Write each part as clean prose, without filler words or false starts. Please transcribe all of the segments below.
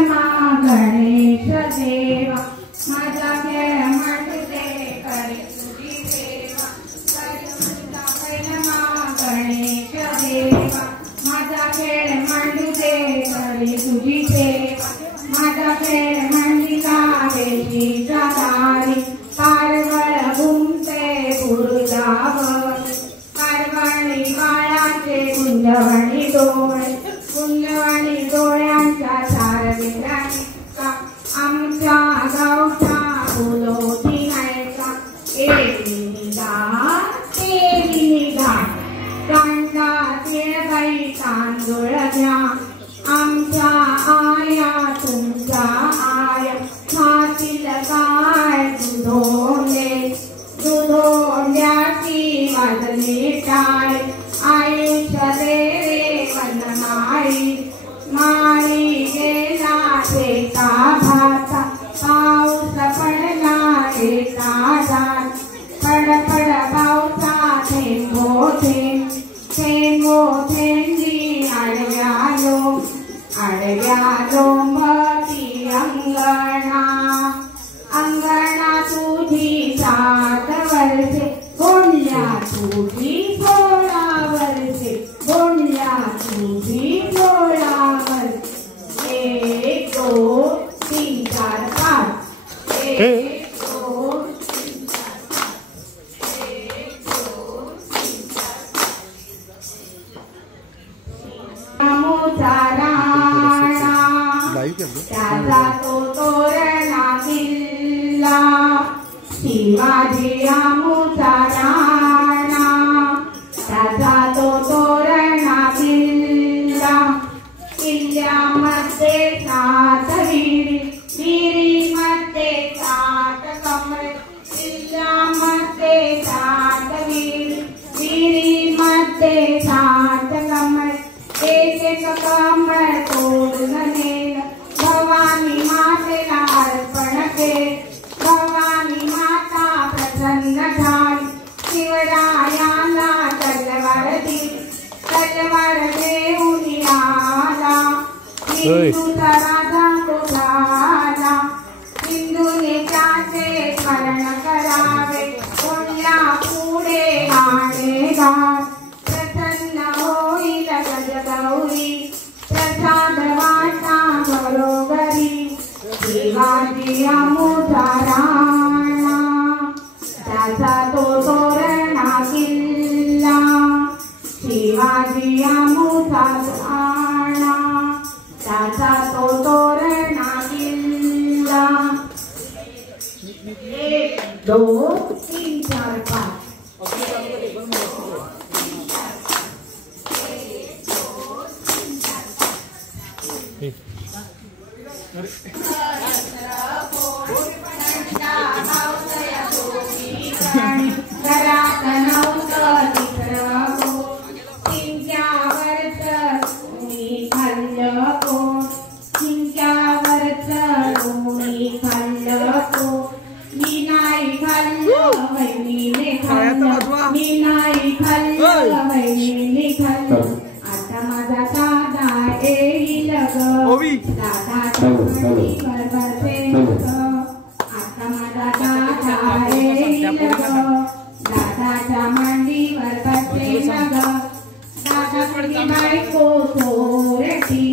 मा गणेश देवा माझा खेळ म्हणते करे तुझी सेवा मा गणेश देवा माझा खेळ म्हणते करे तुझी सेवा माझा खेळ म्हणिला वेशीचा दारी पारवळ घुमते बुरुजावर पारवणी बाळाचे कुंजवणी डोळ्यांच्या सारविराणी आमच्या गावच्या फुलोची नायका एवी निघा कांदाचे बाई तांदूळ घ्या आमच्या आया तुमच्या आया हातील काय दुधोंड्याची वाजली टाळ आयुष्य रे वनमाळी माळी गेला शेता भाता पाऊस पडला शेता जात पडपड पावसा थेंबो थेंबी आडव्यालो मती अंगणा तुझी 7 वर्षे बोलल्या तुझी 16 वर्षे बोलल्या तुझी 16 वर्षे 1 2 3 4 5 1 2 त्याचा तो तोरणा किल्ला शिवाजी आमूचा राणा त्याचा तो तोरणा किल्ला किल्ल्यामध्ये 7 विहिरीमध्ये 7 कमळे किल्ल्यामध्ये 7 विहिरीमध्ये 7 कमळे एक कमळ तोडून नेलं भवानी मातेला अर्पण केलं भवानी माता प्रसन्न झाली शिवरायाला तलवार देऊन आला हिंदूचा राजा तो झाला हिंदूने त्याचे स्मरण करावे कोणल्या पुढे आणे घाल प्रसन्न होईल गजगौरी प्रसाद वाटा बरोबरी शिवाजी आमूचा राणा त्याचा तो तोरणा किल्ला शिवाजी आमूचा राणा त्याचा तो तोरणा किल्ला 1 2 3 4 5 घरात नव्हतं तिकडं चिंच्यावरच कोणी खाल्लं कोण चिंच्यावरच कोणी खाल्लं कोण मी नाही खाल्लं बहिणीने खाल्लं मी नाही खाल्लं बहिणीने खाल्लं आता माझा दादा येईल ग दादाच्या मांडीवर बसेल ग आता माझा दादा येईल ग दादाच्या मांडीवर बसेल ग दादा तुझी बायको चोरटी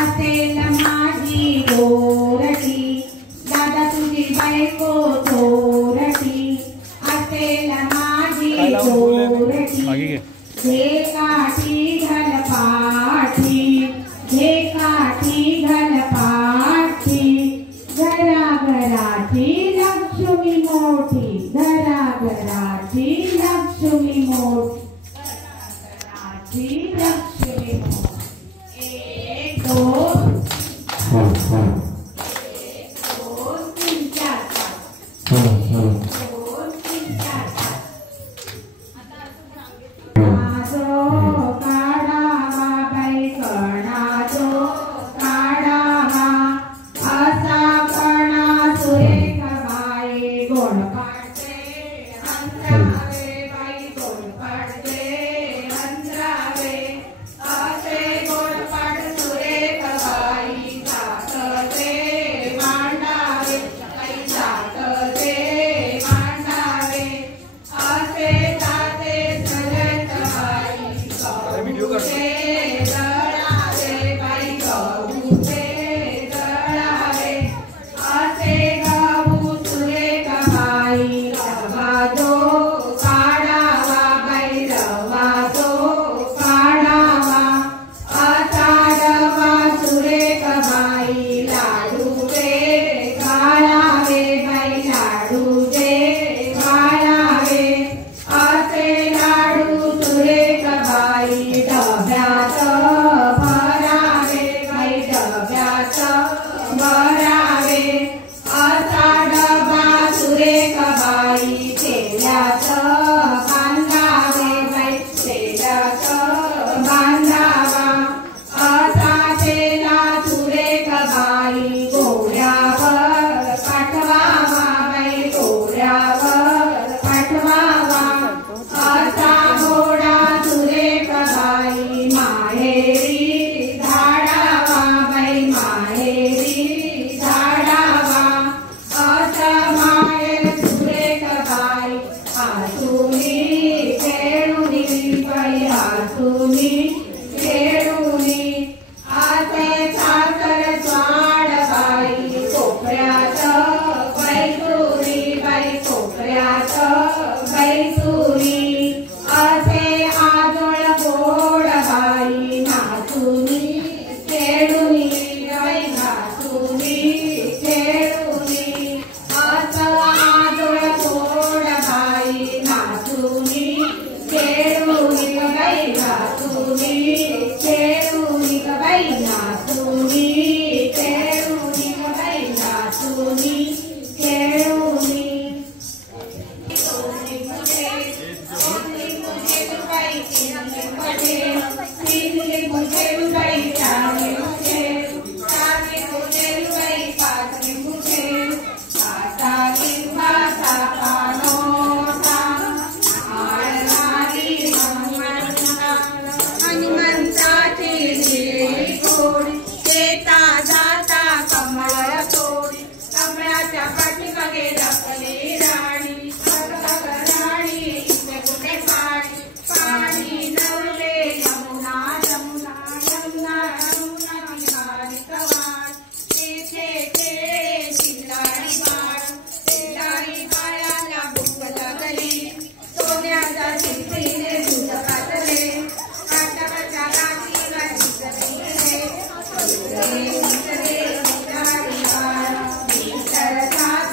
असेल माझी गोरटी दादा तुझी बायको चोरटी असेल माझी गोरटी घे काठी घाल पाठी घे काठी घाल पाठी घराघराची लक्ष्मी मोठी घराघराची लक्ष्मी मोठी घराघराची लक्ष्मी मोठी 1 2 3 4 अंतरावे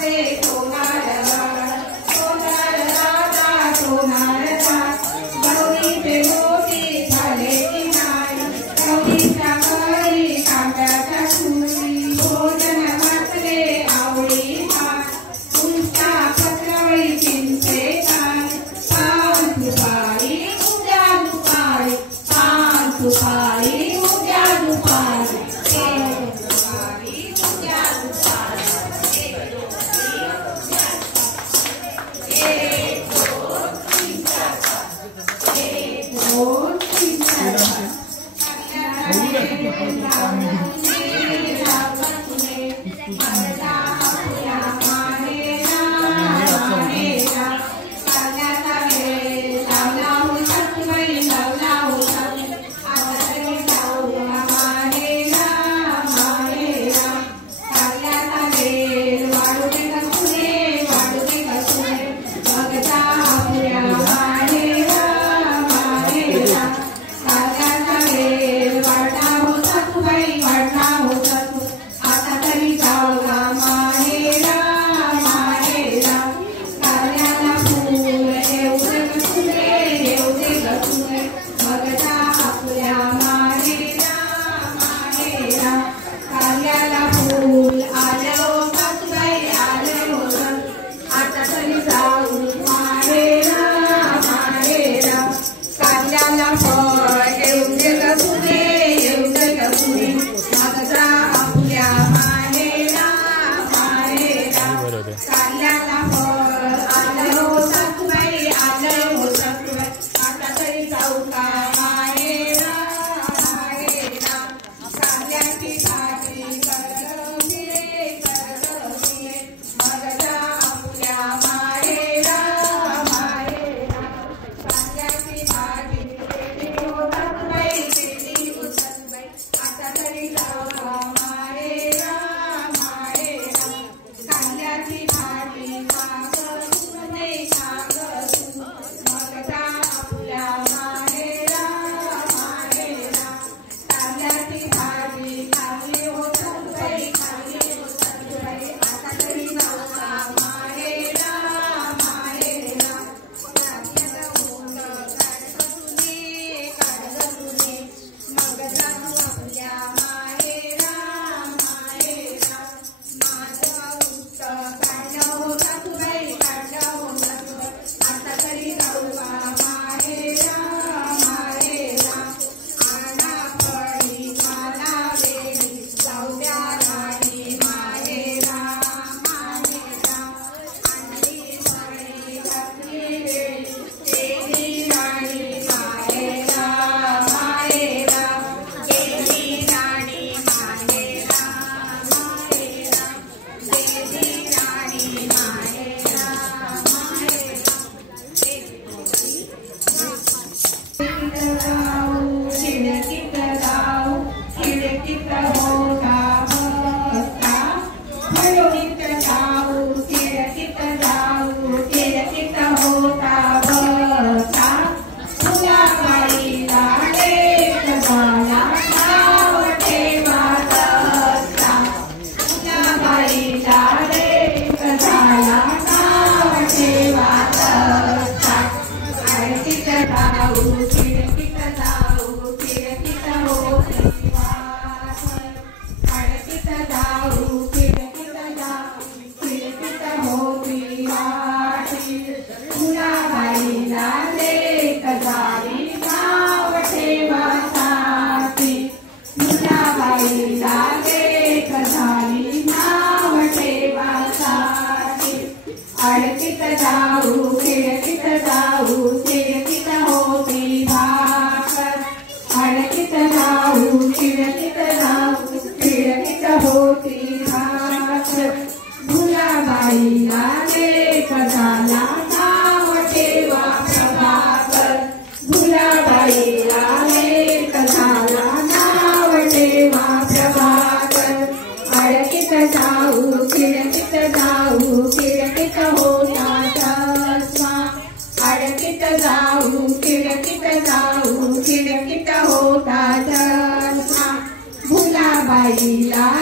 Thank you.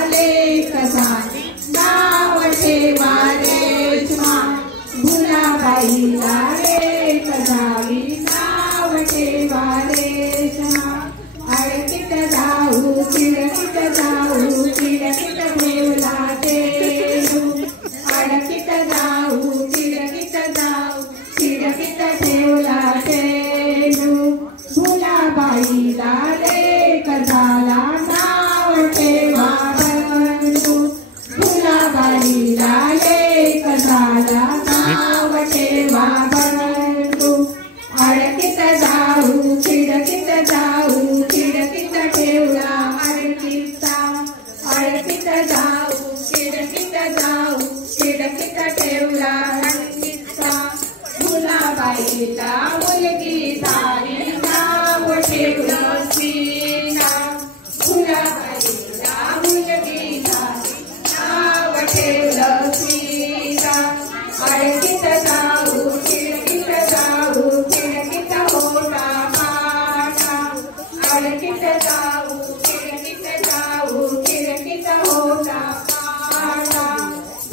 लेक झाली नाव ठेवा रेशमा भुलाबाईला लेक झाली नाव ठेवा रेशमा अडकीत जाऊ खिडकीत जाऊ खिडकीत ठेवला देऊ अडकीत जाऊ खिडकीत जाऊ खिडकीत ठेवला देऊ भुलाबाईला लेक झाला नाव ठेवा बंधू भुलाबाईला लेक झाला नाव ठेवा बंधू अडकीत जाऊ खिडकीत जाऊ खिडकीत ठेवला अडकीचा अडकीत जाऊ खिडकीत जाऊ खिडकीत ठेवला अडकीचा भुलाबाईला मुलगी झाली नाव ठेवलं सीता भुलाबाईला मुलगी झाली नाव ठेवलं सीता अडकीत जाऊ खिडकीत जाऊ खिडकीत होता माता अडकीत जाऊ खिडकीत जाऊ खिडकीत होता माता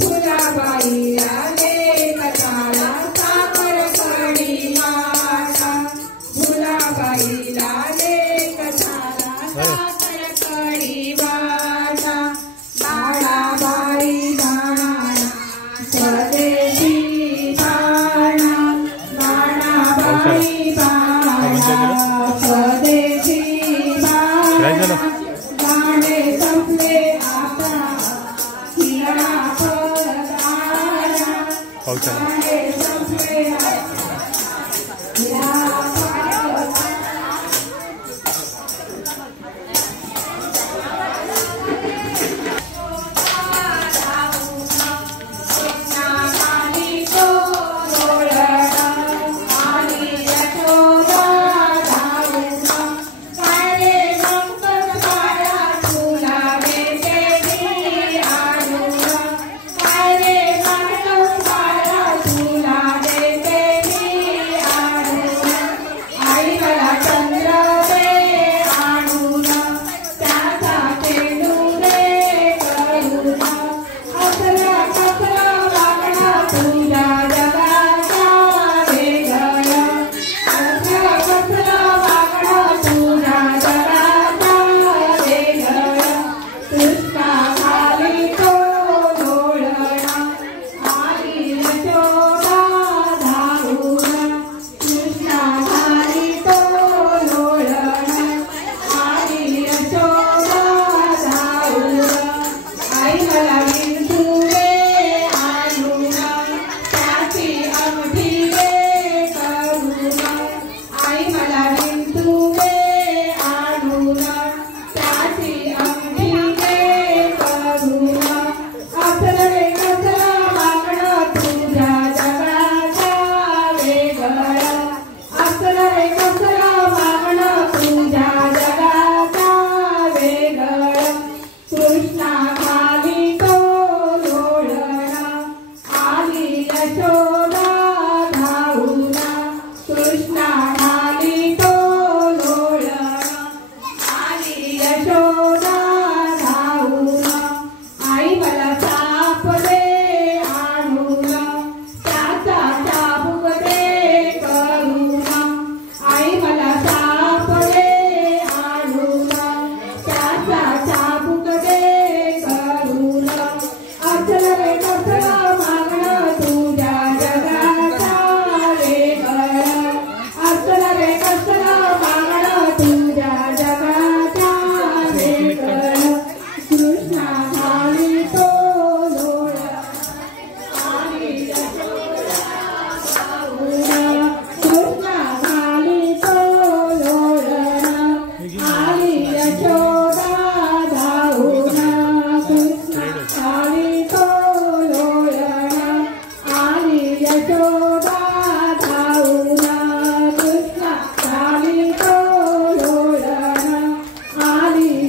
भुलाबाईला लेक झाला साखर कडी माता भुलाबाईला लेक झाला साखर कडी माता बाळाबाई जाणारा स्वदेशी बाळा बाळाबाई बाळा स्वदेशी बाळा गाणे संपले आता हिरा परत आला गाणे संपले आता हिरा परत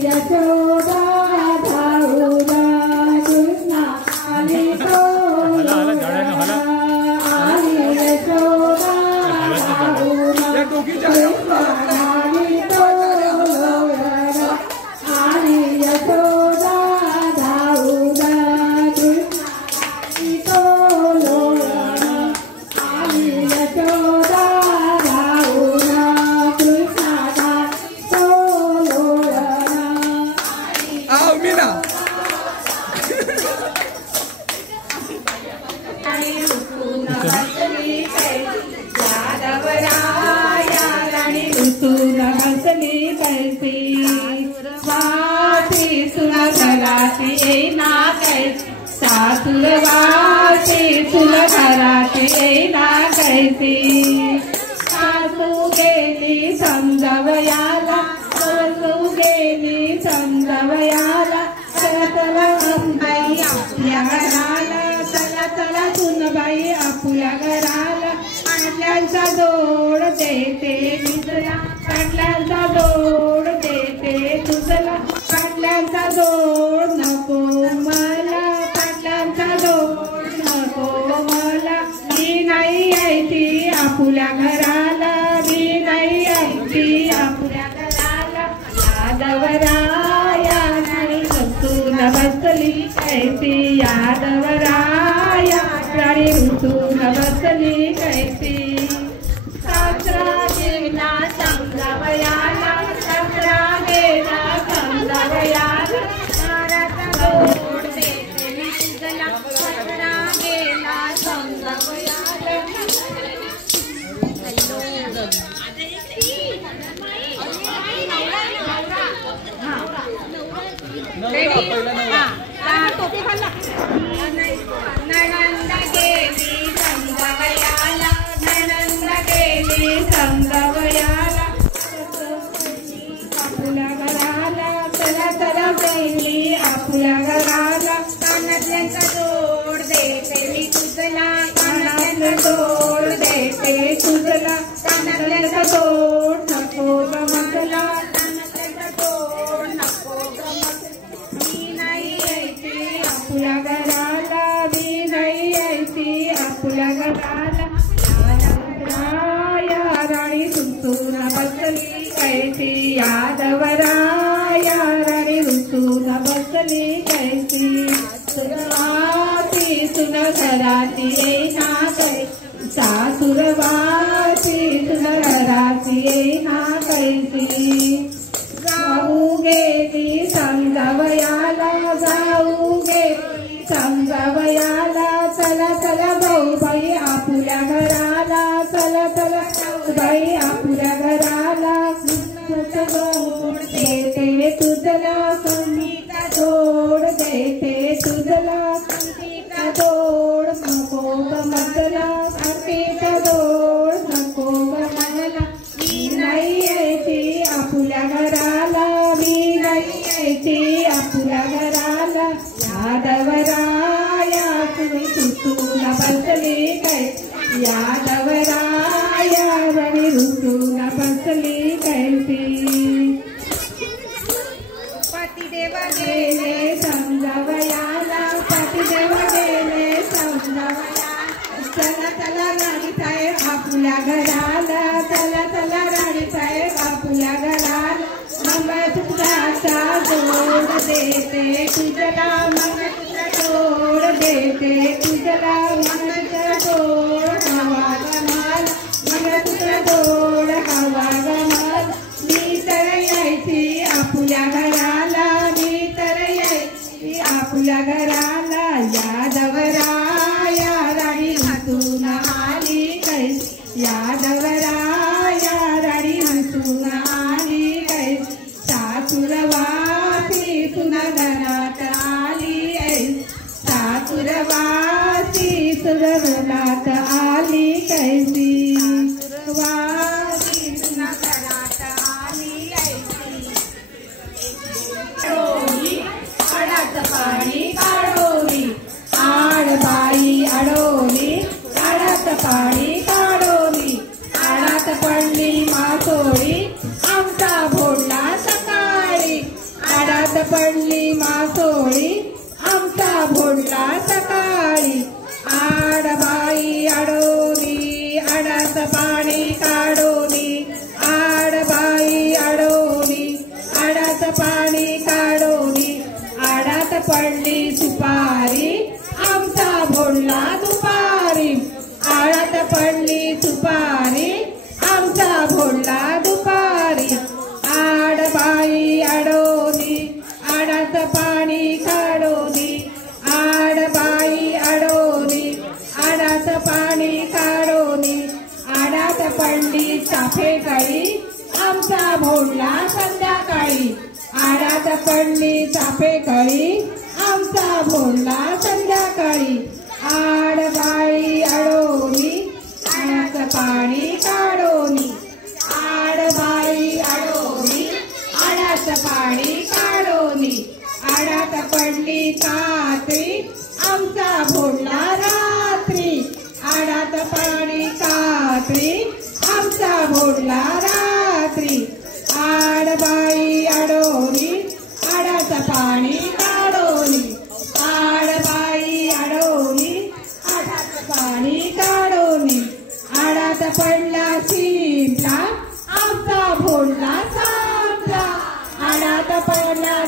यशोदा धाऊ पुढं ऋतून हसली कैसी वासी तुला घराती येईना कैसी सासुर वासी तुला घराती येईना कैसी सासू गेली समजावयाला सासू गेली समजावयाला चला चला बाई आपल्या घराला चला चला सुनबाई आपल्या घराला पाटल्यांचा जोड देते तुझला पाटल्यांचा जोड देते तुझला पाटल्यांचा जोड नको मला पाटल्यांचा जोड नको मला मी नाही यायची आपल्या घराला मी नाही यायची आपल्या घराला यादवराया नाही ऋतून बसली कैसी यादवराया राणी ऋतून बसली कैसी सासरा गेला समजावयाला सासरा गेला समजावयाला साराचा जोड देते मी तुझला सासरा गेला समजावयाला टोपी घाला नणंद गेली समजावयाला नणंद गेली समजावयाला आपल्या घराला चला चला गेली आपल्या घराला कानातल्यांचा जोड देते मी तुझला कानातल्यांचा जोड देते तुझला कानातल्यांचा जोड नको गमतला कानातल्यांचा जोड नको मी नाही यायची आपल्या घराला मी नाही यायची आपल्या घराला यादवराया राणी ऋतून बसली कैसी यादवराया राणी ऋतून बसली कैसी सुरवासी सुन घराती येईना कैसी सासुरवासी सुन घराती येईना कैसी जाऊ गेली समजावयाला जाऊ गेली समजावयाला चला चला भाऊबाई आपल्या घराला चला चला भाऊबाई आपल्या घराला जोड देते तुझला संगीता जोड देते तुझला संगीता जोड नको गमतला संगीता जोड नको गमतला मी नाही यायची आपल्या घराला मी नाही यायची आपल्या घराला यादवराया तुम्ही ऋतून बसली काय यादवराया राणी ऋतून बसली कैसी पतिदेव गेले समजावयाला पतिदेव गेले समजावयाला चला चला राणी साहेब आपल्या घराला चला चला राणी साहेब आपल्या घराला मंगळसूत्राचा जोड देते तुझला मंगळसूत्र जोड देते तुझला मंगळसूत्र जोड हवा गमाल मंगळसूत्र जोड हवा गमाल मी तर यायची आपल्या घराला मी तर यायची आपल्या घराला यादवराया राणी ऋतून आली कैसी यादवराया राणी ऋतून आली कैसी सासुरवासी तुला घरात आली सासुरवासी तुला घरात आली कैसी वासी तुला घरात आली कैसी आडात पाणी काढोली आडबाई अडोली आडात पाणी काढोली आडात पडली मासोळी आमचा भोडला सकाळी आडात पडली मासोळी आमचा भोडला सकाळी आडबाई अडोली आडात पाणी काढोली आडबाई अडोली आडात पाणी काढोली आडात पडली सुपारी आमचा भोडला दुपारी आडात पडली सुपारी आमचा भोडला दुपारी आडबाई अडोली आडात पाणी सकाळी आमचा भोंडला संध्याकाळी आडात पडली चाफे कळी आमचा भोंडला संध्याकाळी आडबाई अडोनी आडाचं पाणी काढोनी आडबाई अडोनी आडाचं पाणी काढोनी आडात पडली कात्री आमचा भोंडला रात्री आडात पाणी कात्री आमचा भोंडला रात्री आडबाई अडोनी आडाचं पाणी काढोनी आडबाई अडोनी आडाचं पाणी काढोनी आडात पडला शिंपला आमचा भोंडला संपला आडात पडला